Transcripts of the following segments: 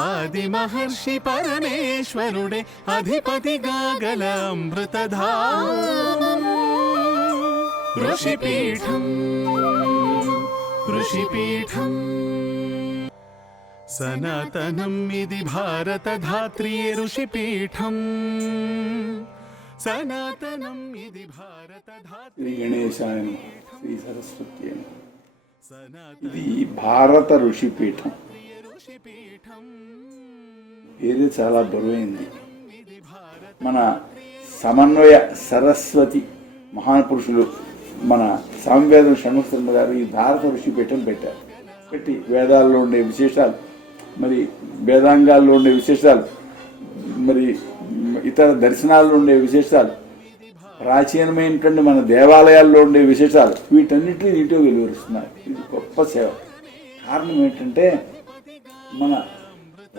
ఆది మహర్షి పరమేశ్వరుడే అధిపతిగా గల అమృతధామం ఋషిపీఠం ఋషిపీఠం సనాతనం ఇది భారత ధాత్రి ఋషిపీఠం సనాతనం ఇది భారత ధాత్రి శ్రీ గణేశాయ నమః, శ్రీ సరస్వతి ఇది భారత ఋషిపీఠం ఇది చాలా బరువైంది. మన సమన్వయ సరస్వతి మహాపురుషులు మన సామవేదం షణ్ముఖ గారు ఈ భారత ఋషిపీఠం పెట్టారు. పెట్టి వేదాల్లో ఉండే విశేషాలు మరి వేదాంగాల్లో ఉండే విశేషాలు మరి ఇతర దర్శనాల్లో ఉండే విశేషాలు ప్రాచీనమైనటువంటి మన దేవాలయాల్లో ఉండే విశేషాలు వీటన్నిటిని నీటిలో వెలువరుస్తున్నారు ఇది గొప్ప సేవ. కారణం ఏంటంటే మన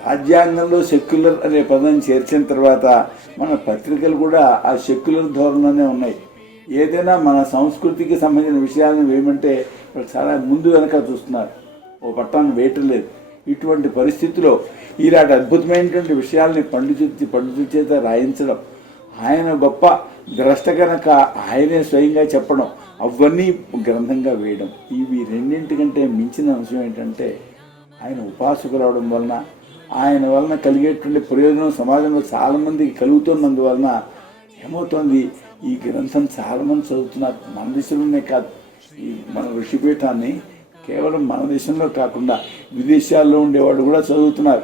రాజ్యాంగంలో సెక్యులర్ అనే పదం చేర్చిన తర్వాత మన పత్రికలు కూడా ఆ సెక్యులర్ ధోరణిలోనే ఉన్నాయి. ఏదైనా మన సంస్కృతికి సంబంధించిన విషయాలను వేయమంటే వాళ్ళు చాలా ముందు వెనక చూస్తున్నారు. ఓ పట్టాన్ని వేయటం లేదు. ఇటువంటి పరిస్థితిలో ఇలాంటి అద్భుతమైనటువంటి విషయాల్ని పండితు పండితుల చేత రాయించడం ఆయన గొప్ప ద్రష్ట కనుక ఆయనే స్వయంగా చెప్పడం అవన్నీ గ్రంథంగా వేయడం ఇవి రెండింటికంటే మించిన అంశం ఏంటంటే ఆయన ఉపాసకులు అవడం వలన ఆయన వలన కలిగేటువంటి ప్రయోజనం సమాజంలో చాలామందికి కలుగుతున్నందు కలుగుతున్నందువలన ఏమవుతోంది? ఈ గ్రంథం చాలామంది చదువుతున్నారు. మన దేశంలోనే కాదు. ఈ మన ఋషిపీఠాన్ని కేవలం మన దేశంలో కాకుండా విదేశాల్లో ఉండేవాళ్ళు కూడా చదువుతున్నారు.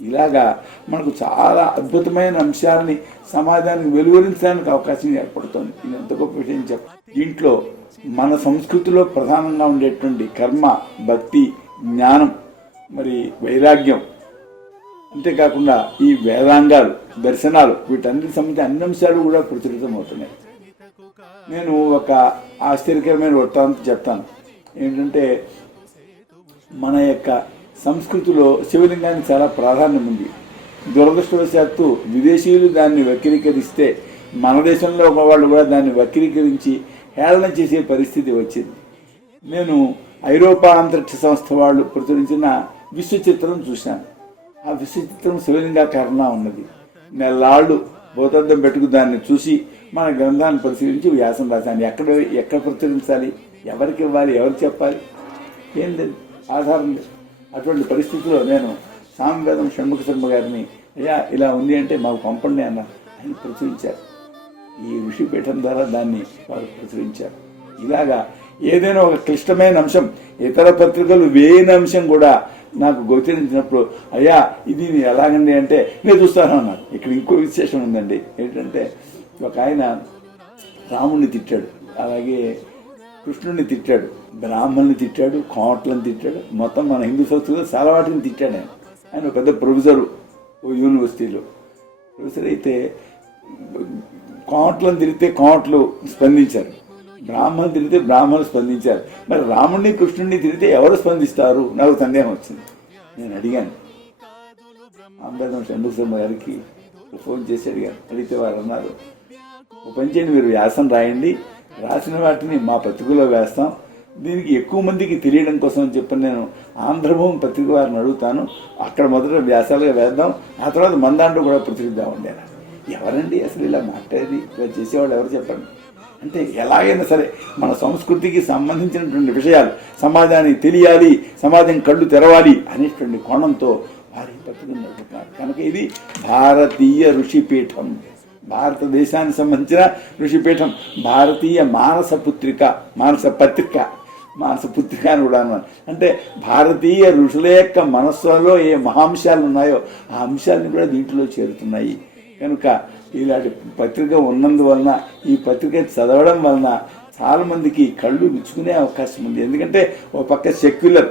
ఇలాగా మనకు చాలా అద్భుతమైన అంశాలని సమాజానికి వెలువరించడానికి అవకాశం ఏర్పడుతుంది. ఇది ఎంత గొప్ప విషయం చెప్ప దీంట్లో మన సంస్కృతిలో ప్రధానంగా ఉండేటువంటి కర్మ భక్తి జ్ఞానం మరి వైరాగ్యం. అంతేకాకుండా ఈ వేదాంగాలు దర్శనాలు వీటన్నిటి సంబంధించిన అన్ని అంశాలు కూడా ప్రచురితం అవుతున్నాయి నేను ఒక ఆశ్చర్యకరమైన వృత్తాంతం చెప్తాను. ఏంటంటే మన యొక్క సంస్కృతిలో శివలింగానికి చాలా ప్రాధాన్యం ఉంది. దురదృష్టవశాత్తు విదేశీయులు దాన్ని వక్రీకరిస్తే మన దేశంలో ఉన్న వాళ్ళు కూడా దాన్ని వక్రీకరించి హేళన చేసే పరిస్థితి వచ్చింది. నేను ఐరోపా అంతరిక్ష సంస్థ వాళ్ళు ప్రచురించిన విశ్వచిత్రం చూశాను. ఆ విశ్వచిత్రం శివలింగాకారంగా ఉన్నది. నెల్లాళ్ళు భూతద్దం పెట్టుకు దాన్ని చూసి మన గ్రంథాన్ని పరిశీలించి వ్యాసం రాశాను. ఎక్కడ ఎక్కడ ప్రచురించాలి? ఎవరికి ఇవ్వాలి? ఎవరు చెప్పాలి? ఏం లేదు. ఆధారం లేదు. అటువంటి పరిస్థితిలో నేను సామవేదం షణ్ముఖ శర్మ గారిని అయ్యా ఇలా ఉంది అంటే మాకు పంపండి అన్న ఆయన ప్రచురించారు. ఈ ఋషిపీఠం ద్వారా దాన్ని వారు ప్రచురించారు. ఇలాగా ఏదైనా ఒక క్లిష్టమైన అంశం ఇతర పత్రికలు వేయని అంశం కూడా నాకు గోచరించినప్పుడు అయ్యా ఇది నేను ఎలాగండి? అంటే నేను చూస్తాను అన్నాడు. ఇక్కడ ఇంకో విశేషం ఉందండి. ఏంటంటే ఒక ఆయన రాముణ్ణి తిట్టాడు. అలాగే కృష్ణుడిని తిట్టాడు. బ్రాహ్మణ్ని తిట్టాడు కోట్లను తిట్టాడు. మొత్తం మన హిందూ సంస్కృతిలో చాలా వాటిని తిట్టాడు ఆయన. ఆయన ఒక పెద్ద ప్రొఫెసరు ఓ యూనివర్సిటీలో. ప్రొఫెసర్ అయితే కోట్లను తిరిగితే కోట్లు స్పందించారు. బ్రాహ్మణులు తిరిగితే బ్రాహ్మణులు స్పందించారు. మరి రాముడిని కృష్ణుడిని తిరిగితే ఎవరు స్పందిస్తారు? నాకు సందేహం వచ్చింది. నేను అడిగాను. అంబేద్కర్ షణ్ముఖ శర్మ గారికి ఫోన్ చేసి అడిగాను. అడిగితే వారు అన్నారు ఒక పని చేయండి మీరు వ్యాసం రాయండి. రాసిన వాటిని మా పత్రికలో వేస్తాం. దీనికి ఎక్కువ మందికి తెలియడం కోసం అని చెప్పి నేను ఆంధ్రభూమి పత్రిక వారిని అడుగుతాను. అక్కడ మొదట వ్యాసాలుగా వేద్దాం. ఆ తర్వాత మన దాంట్లో కూడా ప్రచురిద్దామండి ఎవరండి అసలు ఇలా మాట్లాడేది? ఇలా చేసేవాళ్ళు ఎవరు చెప్పండి? అంటే ఎలాగైనా సరే మన సంస్కృతికి సంబంధించినటువంటి విషయాలు సమాజానికి తెలియాలి సమాజం కళ్ళు తెరవాలి అనేటువంటి కోణంతో వారి పత్రికను కనుక ఇది భారతీయ ఋషిపీఠం. భారతదేశానికి సంబంధించిన ఋషిపీఠం భారతీయ మానస పుత్రిక మానస పత్రిక మానస పుత్రిక అని కూడా అన్నాను అంటే భారతీయ ఋషుల యొక్క మనస్సులో ఏ మహాంశాలు ఉన్నాయో ఆ అంశాలను కూడా దీంట్లో చేరుతున్నాయి. కనుక ఇలాంటి పత్రిక ఉన్నందువలన ఈ పత్రిక చదవడం వలన చాలా మందికి కళ్ళు మెచ్చుకునే అవకాశం ఉంది. ఎందుకంటే ఒక పక్క సెక్యులర్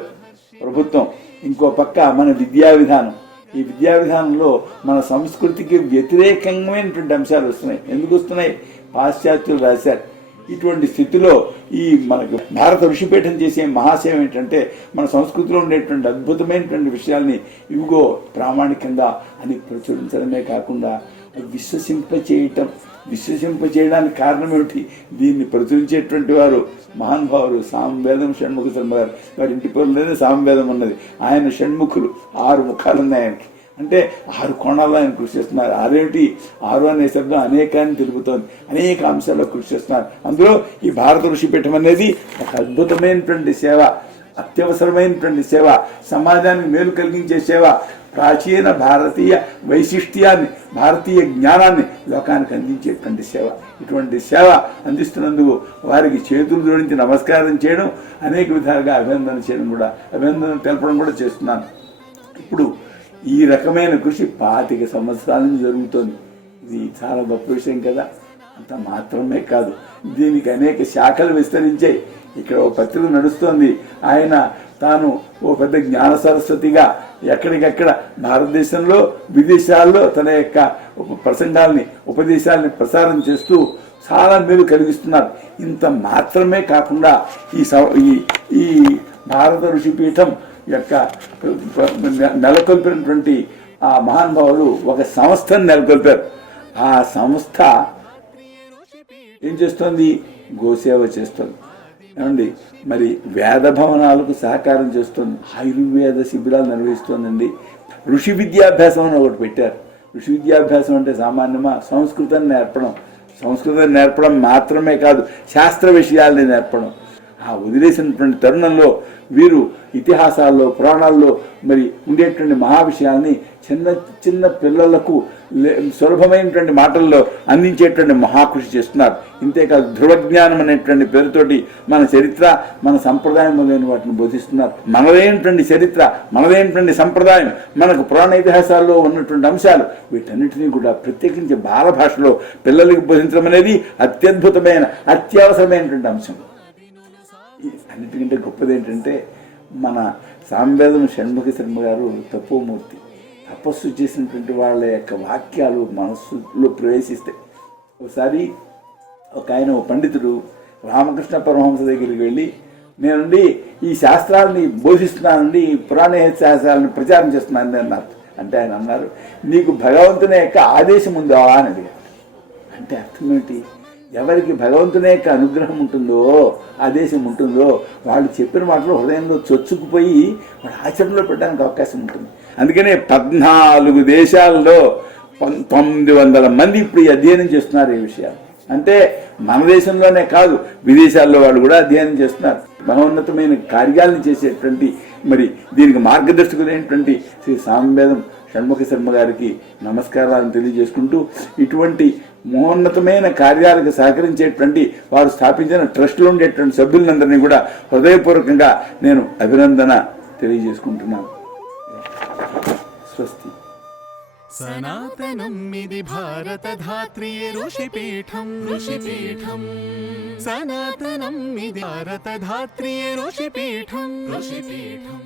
ప్రభుత్వం ఇంకో పక్క మన విద్యా విధానం. ఈ విద్యా విధానంలో మన సంస్కృతికి వ్యతిరేకమైనటువంటి అంశాలు వస్తున్నాయి. ఎందుకు వస్తున్నాయి? పాశ్చాత్యులు రాశారు. ఇటువంటి స్థితిలో ఈ మనకు భారత ఋషిపీఠం చేసే మహాశయం ఏంటంటే మన సంస్కృతిలో ఉండేటువంటి అద్భుతమైనటువంటి విషయాల్ని ఇవిగో ప్రామాణికంగా అని ప్రచురించడమే కాకుండా విశ్వసింప చేయటం విశ్వసింప చేయడానికి కారణం ఏమిటి? దీన్ని ప్రచురించేటువంటి వారు మహానుభావులు సామవేదం షణ్ముఖ శర్మ గారు వారి ఇంటి పేరులోనే సామవేదం ఉన్నది ఆయన షణ్ముఖులు. ఆరు ముఖాలు ఉన్నాయి ఆయనకి. అంటే ఆరు కోణాల్లో ఆయన కృషి చేస్తున్నారు. ఆరేమిటి? ఆరు అనే శబ్దం అనేకాన్ని తెలుపుతోంది. అనేక అంశాల్లో కృషి చేస్తున్నారు. అందులో ఈ భారత ఋషిపీఠం అనేది ఒక అద్భుతమైనటువంటి సేవ అత్యవసరమైనటువంటి సేవ సమాజానికి మేలు కలిగించే సేవ ప్రాచీన భారతీయ వైశిష్ట్యాన్ని భారతీయ జ్ఞానాన్ని లోకానికి అందించేటువంటి సేవ. ఇటువంటి సేవ అందిస్తున్నందుకు వారికి చేతులు జోడించి నమస్కారం చేయడం అనేక విధాలుగా అభినందన చేయడం కూడా అభినందన తెలపడం కూడా చేస్తున్నాను. ఇప్పుడు ఈ రకమైన కృషి పాతిక సంవత్సరాల నుంచి జరుగుతోంది. ఇది చాలా గొప్ప విషయం కదా. అంత మాత్రమే కాదు. దీనికి అనేక శాఖలు విస్తరించాయి. ఇక్కడ ఓ పత్రిక నడుస్తోంది. ఆయన తాను ఓ పెద్ద జ్ఞాన సరస్వతిగా ఎక్కడికక్కడ భారతదేశంలో విదేశాల్లో తన యొక్క ప్రసంగాల్ని ఉపదేశాల్ని ప్రసారం చేస్తూ చాలా మేలు కలిగిస్తున్నారు. ఇంత మాత్రమే కాకుండా ఈ ఈ ఈ భారత ఋషిపీఠం యొక్క నెలకొల్పినటువంటి ఆ మహానుభావులు ఒక సంస్థను నెలకొల్పారు. ఆ సంస్థ ఏం చేస్తోంది? గోసేవ చేస్తుంది. ఏమండి? మరి వేద భవనాలకు సహకారం చేస్తుంది ఆయుర్వేద శిబిరాలు నిర్వహిస్తోందండి. ఋషి విద్యాభ్యాసం అని ఒకటి పెట్టారు. ఋషి విద్యాభ్యాసం అంటే సామాన్యమా? సంస్కృతాన్ని నేర్పడం. సంస్కృతం నేర్పడం మాత్రమే కాదు శాస్త్ర విషయాల్ని నేర్పడం. ఆ వదిలేసినటువంటి తరుణంలో వీరు ఇతిహాసాల్లో పురాణాల్లో మరి ఉండేటువంటి మహా విషయాల్ని చిన్న చిన్న పిల్లలకు సులభమైనటువంటి మాటల్లో అందించేటువంటి మహాకృషి చేస్తున్నారు. ఇంతేకాదు ధ్రువజ్ఞానం అనేటువంటి పేరుతోటి మన చరిత్ర మన సంప్రదాయం మొదలైన వాటిని బోధిస్తున్నారు. మనదైనటువంటి చరిత్ర మనదైనటువంటి సంప్రదాయం మనకు పురాణ ఇతిహాసాల్లో ఉన్నటువంటి అంశాలు వీటన్నిటినీ కూడా ప్రత్యేకించి బాల భాషలో పిల్లలకి బోధించడం అనేది అత్యద్భుతమైన అత్యవసరమైనటువంటి అంశం. అన్నిటికంటే గొప్పది ఏంటంటే మన సాంవేదం షణ్ముఖ శర్మ గారు తపోమూర్తి. తపస్సు చేసినటువంటి వాళ్ళ యొక్క వాక్యాలు మనస్సులో ప్రవేశిస్తాయి ఒకసారి ఒక ఆయన ఓ పండితుడు రామకృష్ణ పరమహంస దగ్గరికి వెళ్ళి నేనండి ఈ శాస్త్రాలని బోధిస్తున్నానండి ఈ పురాణ శాస్త్రాలను ప్రచారం చేస్తున్నాను అన్నారు. అంటే ఆయన అన్నారు నీకు భగవంతుని యొక్క ఆదేశం ఉందా? అని అడిగారు. అంటే అర్థం ఏంటి ఎవరికి భగవంతుని యొక్క అనుగ్రహం ఉంటుందో ఆదేశం ఉంటుందో వాళ్ళు చెప్పిన మాటలు హృదయంలో చొచ్చుకుపోయి వాళ్ళ ఆచరణలో పెట్టడానికి అవకాశం ఉంటుంది. అందుకనే పద్నాలుగు దేశాల్లో పం- తొమ్మిది వందల మంది ఇప్పుడు ఈ అధ్యయనం చేస్తున్నారు ఈ విషయాలు. అంటే మన దేశంలోనే కాదు విదేశాల్లో వాళ్ళు కూడా అధ్యయనం చేస్తున్నారు. మహోన్నతమైన కార్యాలను చేసేటువంటి మరి దీనికి మార్గదర్శకులైనటువంటి శ్రీ సామవేదం షణ్ముఖ శర్మ గారికి నమస్కారాలను తెలియజేసుకుంటూ ఇటువంటి మహోన్నతమైన కార్యాలకు సహకరించేటువంటి వారు స్థాపించిన ట్రస్ట్లో ఉండేటువంటి సభ్యులందరినీ కూడా హృదయపూర్వకంగా నేను అభినందన తెలియజేసుకుంటున్నాను. స్వస్తి. సనాతనం ఇది భారత ధాత్రియే ఋషిపీఠం ఋషిపీఠం సనాతనం ఇది భారత ధాత్రియే ఋషిపీఠం ఋషిపీఠం